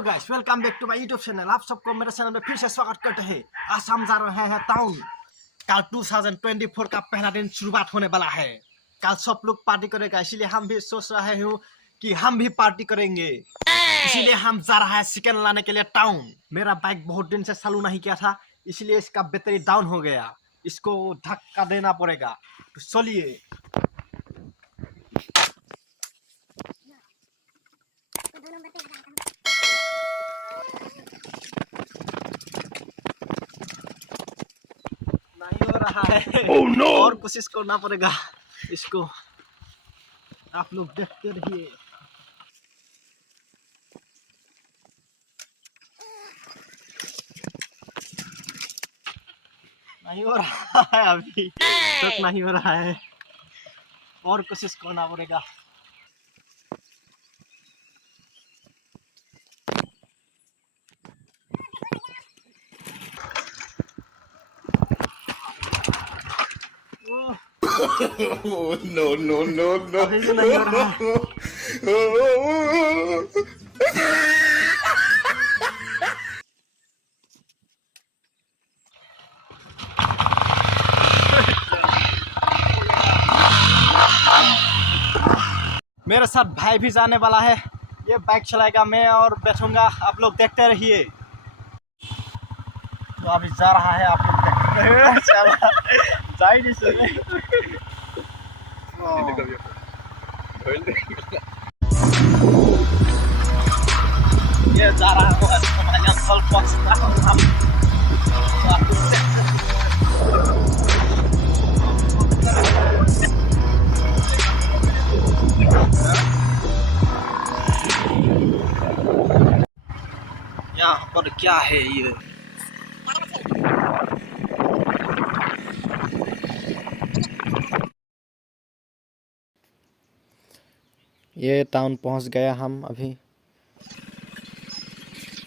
Hello guys, welcome back to my YouTube channel. आप सबको मेरे चैनल में फिर से स्वागत करते हैं। आज हम जा रहे हैं टाउन। कल 2024 का पहला दिन शुरुआत होने वाला है। कल सब लोग पार्टी करेगा, इसीलिए हम भी सोच रहे हैं कि हम भी पार्टी करेंगे। इसीलिए हम जा रहे हैं चिकन लाने के लिए टाउन। मेरा बाइक बहुत दिन से चालू नहीं किया था, इसलिए इसका बैटरी डाउन हो गया। इसको धक्का देना पड़ेगा, तो चलिए। नहीं हो रहा है। Oh, no! और कोशिश करना पड़ेगा इसको। आप लोग देखते रहिए। नहीं हो रहा है, अभी तक नहीं हो रहा है, और कोशिश करना पड़ेगा। Oh, no, no, no, no. अभी भी नहीं हो रहा है। मेरे साथ भाई भी जाने वाला है। ये बाइक चलाएगा, मैं और बैठूंगा। आप लोग देखते रहिए। तो अभी जा रहा है, आप लोग देखते रहिए। जा ही नहीं सके। ये जा रहा है यहाँ पर क्या है ये? ये टाउन पहुंच गया हम।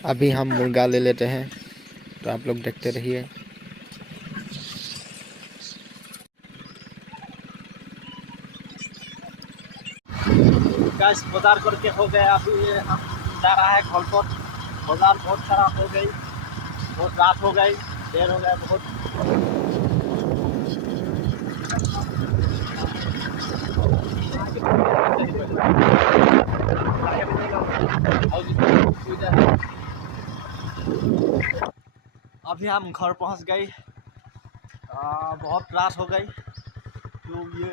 अभी हम मुर्गा ले लेते हैं, तो आप लोग देखते रहिए। गाइस, बाजार करके हो गया। अभी हम जा रहा है घर पर। बाजार बहुत खराब हो गई, बहुत रात हो गई, देर हो गया बहुत। अभी हम घर पहुंच गए। बहुत रात हो गई, तो ये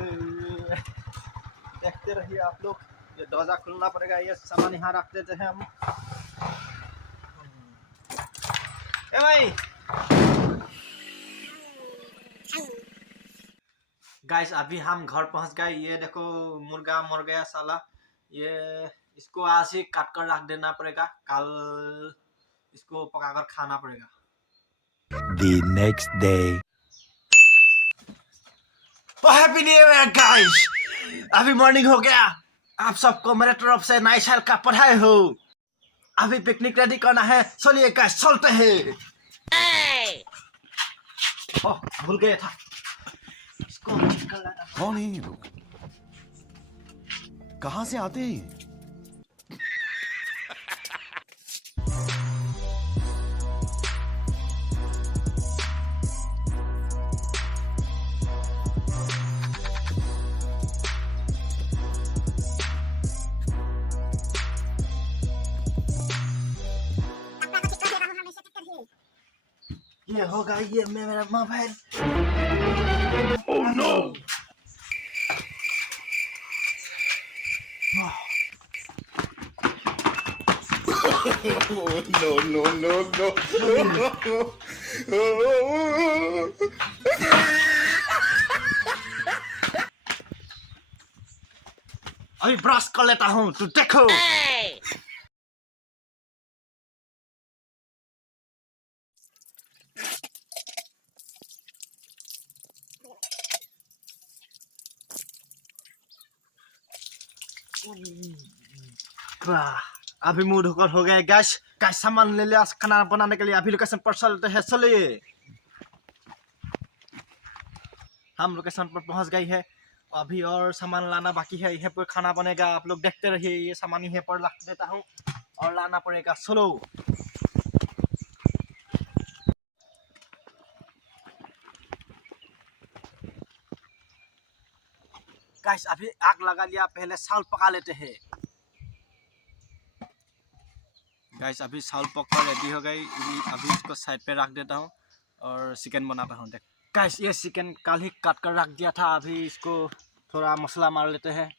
देखते रहिए आप लोग। ये दरवाजा खुलना पड़ेगा, ये सामान यहाँ रख देते हैं हम। ए भाई गाइस, अभी हम घर पहुंच गए। ये देखो, मुर्गा मर गया साला। ये इसको आज ही काट कर रख देना पड़ेगा, कल इसको पकाकर खाना पड़ेगा। The next day. Happy new year guys. अभी मॉर्निंग हो गया। आप सबको मेरे तरफ से नए साल का बधाई हो। अभी पिकनिक रेडी करना है, चलिए गाइस चलते हैं। भूल गया था इसको। कौन है ये लोग? कहाँ से आते हैं? ये होगा, ये मेरा mobile. Oh no! Oh, no, no, no, no. अभी ब्रश कर लेता हूँ, तो देखो। अभी मूड होकर हो गया गैस। गैस सामान ले लिया खाना बनाने के लिए। अभी लोकेशन पर चलते हैं, चलिए। हम लोकेशन पर पहुंच गई है। अभी और सामान लाना बाकी है। यहाँ पर खाना बनेगा, आप लोग देखते रहिए। ये सामान यहाँ पर रख देता हूँ और लाना पड़ेगा स्लो। गाइस अभी आग लगा लिया, पहले चावल पका लेते हैं। गाइस अभी चावल पककर रेडी हो गई, अभी इसको साइड पे रख देता हूँ और चिकन बनाता हूँ। देख गाइस ये चिकन कल ही काट कर रख दिया था, अभी इसको थोड़ा मसाला मार लेते हैं।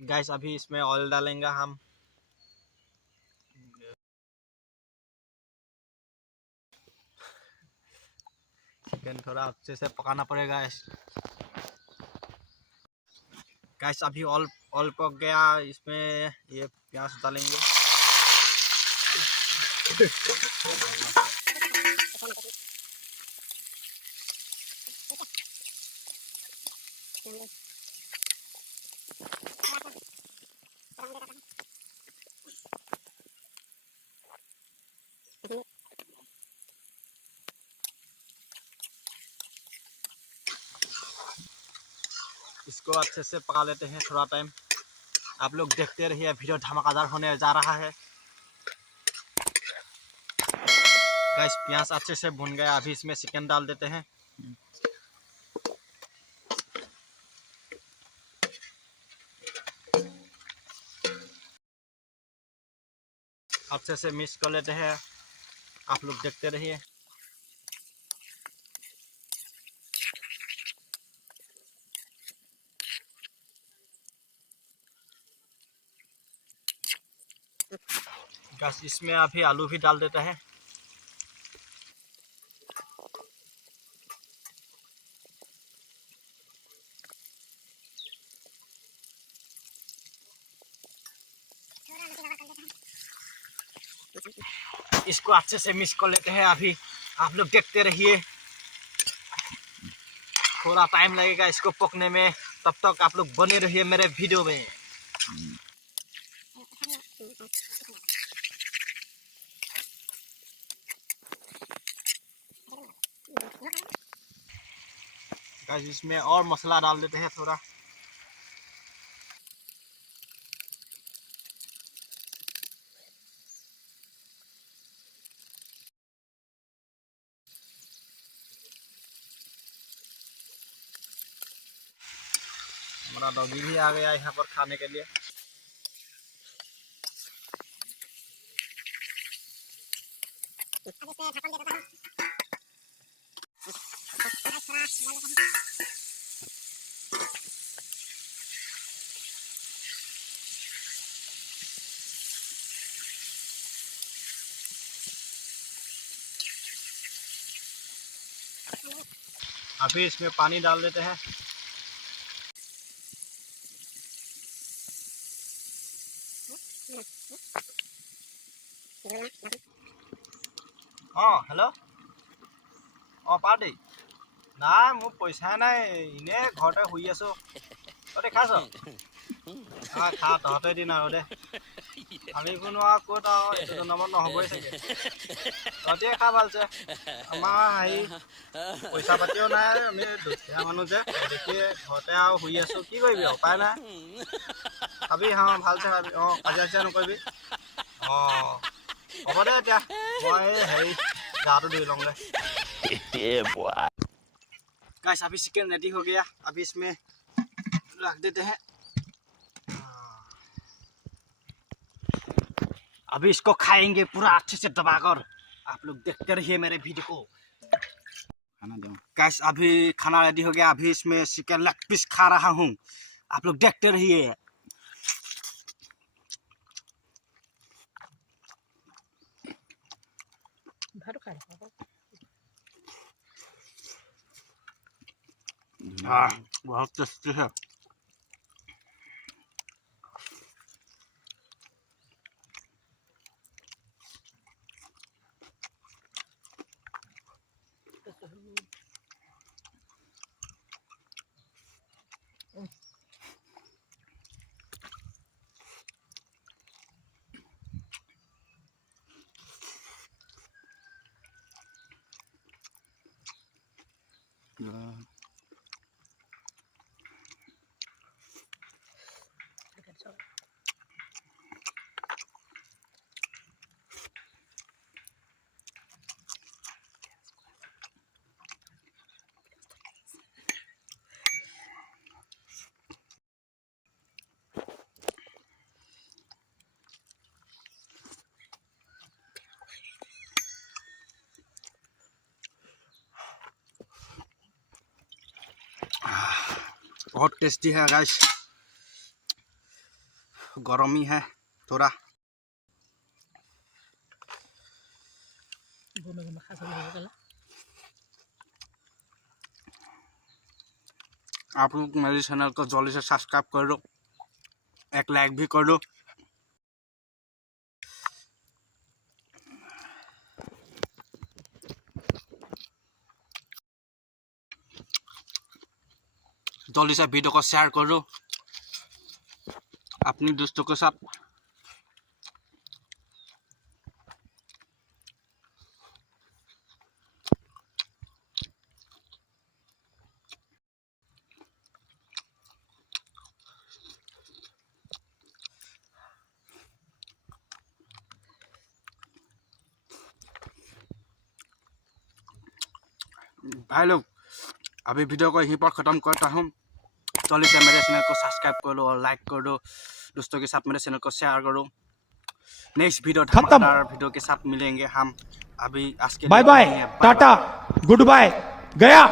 गाइस अभी इसमें ऑयल डालेंगे हम। चिकन थोड़ा अच्छे से पकाना पड़ेगा। गाइस अभी ऑयल पक गया, इसमें ये प्याज डालेंगे। इसको अच्छे से पका लेते हैं थोड़ा टाइम। आप लोग देखते रहिए, वीडियो धमाकेदार होने जा रहा है। गाइस प्याज अच्छे से भुन गया, अभी इसमें चिकन डाल देते हैं। अच्छे से मिक्स कर लेते हैं, आप लोग देखते रहिए। गाइस इसमें अभी आलू भी डाल देते हैं। इसको अच्छे से मिक्स कर लेते हैं, अभी आप लोग देखते रहिए। थोड़ा टाइम लगेगा इसको पकने में, तब तक आप लोग बने रहिए मेरे वीडियो में। गाइस इसमें और मसाला डाल देते हैं थोड़ा। हमारा डॉगी भी आ गया यहाँ पर खाने के लिए। अभी इसमें पानी डाल देते हैं। हेलो पार्टी ना मोर पैसा नाई, इने घरते हुई आसो। तहते खास खा तहते दिन और दे आमी कोनो कत जनाबत নহবই চাগে। तहते खा ভালছে। আমাৰ पैसा पातिও নাই, আমি দুখীয়া মানুহ যে, দেখি ঘৰতে আৰু শুই আছো। কি কৰিবি, উপায় নাই। খাবি ভালছে খাবি। কাজিয়া চাজিয়া নকৰিবি। হ'ব দে এতিয়া, মই गाटू धुई लूंगा। गाइस अभी चिकन रेडी हो गया, अभी इसमें रख देते हैं। अभी इसको खाएंगे पूरा अच्छे से दबाकर। आप लोग देखते रहिए मेरे वीडियो को। गाइस अभी खाना रेडी हो गया, अभी इसमें चिकन लेग पीस खा रहा हूँ। आप लोग देखते रहिए। बहुत टेस्टी है। बहुत टेस्टी है गाइस, गरम ही है थोड़ा। आप लोग मेरे चैनल को जल्दी से सब्सक्राइब कर दो, एक लाइक भी कर दो। जल्दी से वीडियो को शेयर कर दो अपनी दोस्तों के साथ। भाई लोग, अभी वीडियो को यहीं पर ख़त्म करता हूँ। जल्दी से मेरे चैनल को सब्सक्राइब कर दो और लाइक कर दो, दोस्तों के साथ मेरे चैनल को शेयर करो। नेक्स्ट वीडियो धमाकेदार वीडियो के साथ मिलेंगे हम। अभी आज के लिए bye bye, tata, good bye, गया।